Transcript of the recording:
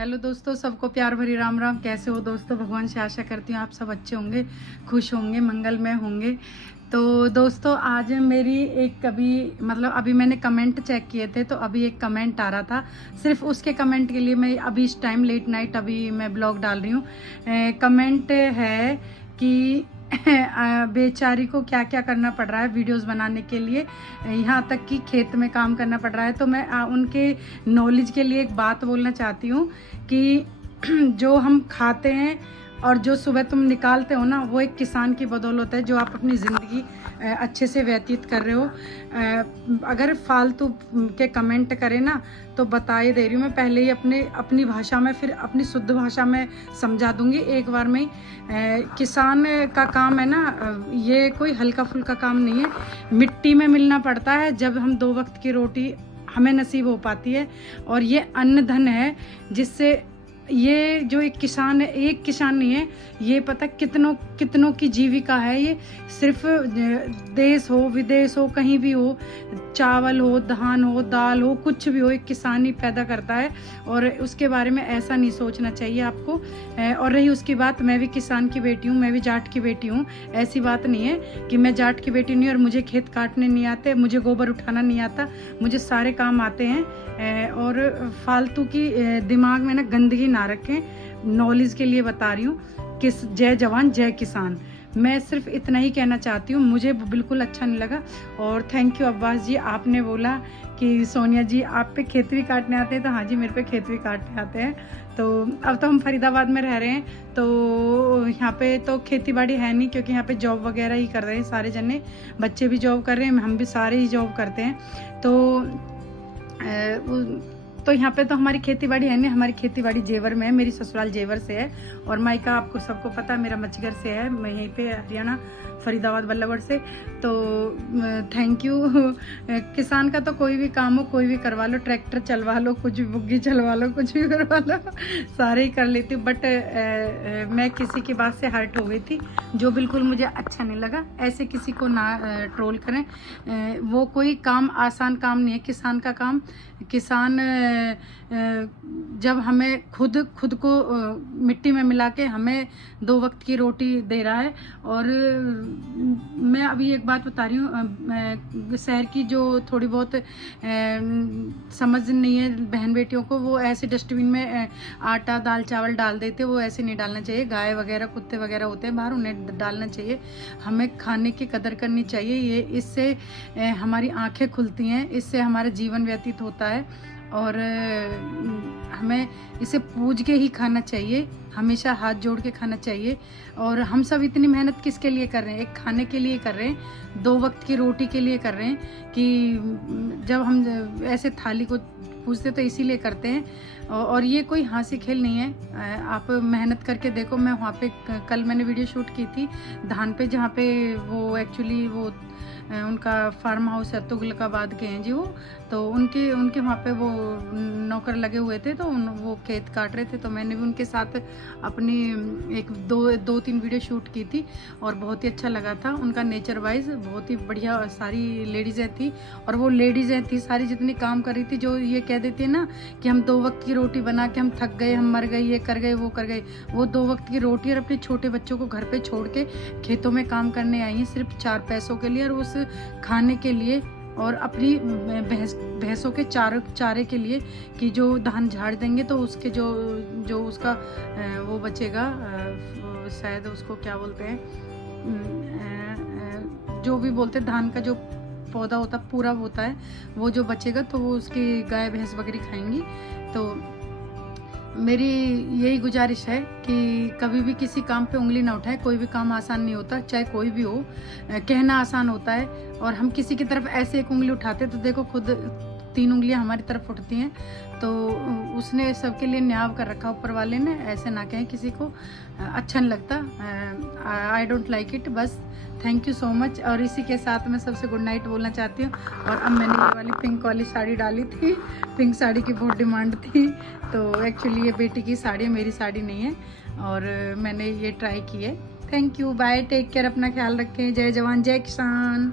Hello दोस्तों, सबको प्यार भरी राम राम। कैसे हो दोस्तों? भगवान से आशा करती हूँ आप सब अच्छे होंगे, खुश होंगे, मंगलमय होंगे। तो दोस्तों आज मेरी एक अभी मैंने कमेंट चेक किए थे, तो अभी एक कमेंट आ रहा था। सिर्फ उसके कमेंट के लिए मैं अभी इस टाइम लेट नाइट अभी मैं ब्लॉग डाल रही हूँ। कमेंट है कि बेचारी को क्या क्या करना पड़ रहा है वीडियोस बनाने के लिए, यहाँ तक कि खेत में काम करना पड़ रहा है। तो मैं उनके नॉलेज के लिए एक बात बोलना चाहती हूँ कि जो हम खाते हैं और जो सुबह तुम निकालते हो ना, वो एक किसान की बदौलत है, जो आप अपनी ज़िंदगी अच्छे से व्यतीत कर रहे हो। अगर फालतू के कमेंट करें ना, तो बता ही दे रही हूँ मैं पहले ही अपनी भाषा में, फिर अपनी शुद्ध भाषा में समझा दूंगी एक बार में ही। किसान का काम है ना, ये कोई हल्का फुल्का काम नहीं है। मिट्टी में मिलना पड़ता है जब हम 2 वक्त की रोटी हमें नसीब हो पाती है। और ये अन्न धन है, जिससे ये जो एक किसान है, एक किसान नहीं है, ये पता कितनों की जीविका है। ये सिर्फ देश हो विदेश हो, कहीं भी हो, चावल हो, धान हो, दाल हो, कुछ भी हो, एक किसान ही पैदा करता है। और उसके बारे में ऐसा नहीं सोचना चाहिए आपको। और रही उसकी बात, मैं भी किसान की बेटी हूँ, मैं भी जाट की बेटी हूँ। ऐसी बात नहीं है कि मैं जाट की बेटी नहीं और मुझे खेत काटने नहीं आते, मुझे गोबर उठाना नहीं आता, मुझे सारे काम आते हैं। और फालतू की दिमाग में ना गंदगी ना रखें। नॉलेज के लिए बता रही हूँ। जय जवान जय किसान, मैं सिर्फ इतना ही कहना चाहती हूँ। मुझे बिल्कुल अच्छा नहीं लगा। और थैंक यू अब्बास जी, आपने बोला कि सोनिया जी आप पे खेत भी काटने आते हैं। तो हाँ जी, मेरे पे खेत भी काटने आते हैं। तो अब तो हम फरीदाबाद में रह रहे हैं, तो यहाँ पे तो खेती बाड़ी है नहीं, क्योंकि यहाँ पे जॉब वगैरह ही कर रहे हैं सारे जने। बच्चे भी जॉब कर रहे हैं, हम भी सारे ही जॉब करते हैं। तो यहाँ पे तो हमारी खेती बाड़ी है नहीं। हमारी खेती बाड़ी जेवर में है, मेरी ससुराल जेवर से है और मायका आपको सबको पता है मेरा मचगर से है। मैं यहीं पे हरियाणा फरीदाबाद बल्लभगढ़ से। तो थैंक यू। किसान का तो कोई भी काम हो, कोई भी करवा लो, ट्रैक्टर चलवा लो, कुछ भी बुग्गी चलवा लो, कुछ भी करवा लो, सारे ही कर लेती हूँ। बट मैं किसी की बात से हर्ट हो गई थी, जो बिल्कुल मुझे अच्छा नहीं लगा। ऐसे किसी को ना ट्रोल करें। वो कोई काम आसान काम नहीं है किसान का काम। किसान जब हमें खुद को मिट्टी में मिला के हमें 2 वक्त की रोटी दे रहा है। और मैं अभी एक बात बता रही हूँ, शहर की जो थोड़ी बहुत समझ नहीं है बहन बेटियों को, वो ऐसे डस्टबिन में आटा दाल चावल डाल देते, वो ऐसे नहीं डालना चाहिए। गाय वगैरह कुत्ते वगैरह होते हैं बाहर, उन्हें डालना चाहिए। हमें खाने की कदर करनी चाहिए। ये इससे हमारी आंखें खुलती हैं, इससे हमारा जीवन व्यतीत होता है। और हमें इसे पूज के ही खाना चाहिए, हमेशा हाथ जोड़ के खाना चाहिए। और हम सब इतनी मेहनत किसके लिए कर रहे हैं? एक खाने के लिए कर रहे हैं, 2 वक्त की रोटी के लिए कर रहे हैं। कि जब हम ऐसे थाली को पूजते तो इसीलिए करते हैं। और ये कोई हंसी खेल नहीं है। आप मेहनत करके देखो। मैं वहाँ पे कल मैंने वीडियो शूट की थी धान पे, जहाँ पे वो एक्चुअली वो उनका फार्म हाउस है, तुगलकाबाद के हैं जी वो। तो उनके वहाँ पे वो नौकर लगे हुए थे, तो वो खेत काट रहे थे। तो मैंने भी उनके साथ अपनी एक दो तीन वीडियो शूट की थी और बहुत ही अच्छा लगा था। उनका नेचर वाइज बहुत ही बढ़िया, सारी लेडीज़ें थी। और वो लेडीज़ें थी सारी जितनी काम कर रही थी, जो ये कह देती है ना कि हम 2 वक्त की रोटी बना के हम थक गए, हम मर गए, ये कर गए, वो कर गए। वो 2 वक्त की रोटी और अपने छोटे बच्चों को घर पे छोड़ के खेतों में काम करने आई हैं, सिर्फ 4 पैसों के लिए और उस खाने के लिए, और अपनी भैंसों के चारे के लिए। कि जो धान झाड़ देंगे तो उसके जो उसका वो बचेगा, शायद उसको क्या बोलते हैं, जो भी बोलते हैं, धान का जो पौधा होता पूरा होता है, वो जो बचेगा तो वो उसकी गाय भैंस बकरी खाएंगी। तो मेरी यही गुजारिश है कि कभी भी किसी काम पे उंगली ना उठाए। कोई भी काम आसान नहीं होता, चाहे कोई भी हो। कहना आसान होता है, और हम किसी की तरफ ऐसे एक उंगली उठाते तो देखो खुद 3 उंगलियां हमारी तरफ उठती हैं। तो उसने सबके लिए न्याय कर रखा ऊपर वाले ने। ऐसे ना कहें किसी को, अच्छा नहीं लगता। I don't like it. बस थैंक यू सो मच। और इसी के साथ मैं सबसे गुड नाइट बोलना चाहती हूँ। और अब मैंने ये वाली पिंक वाली साड़ी डाली थी, पिंक साड़ी की बहुत डिमांड थी। तो एक्चुअली ये बेटी की साड़ी है, मेरी साड़ी नहीं है। और मैंने ये ट्राई की है। Thank you, bye, take care, अपना ख्याल रखें। जय जवान जय किसान।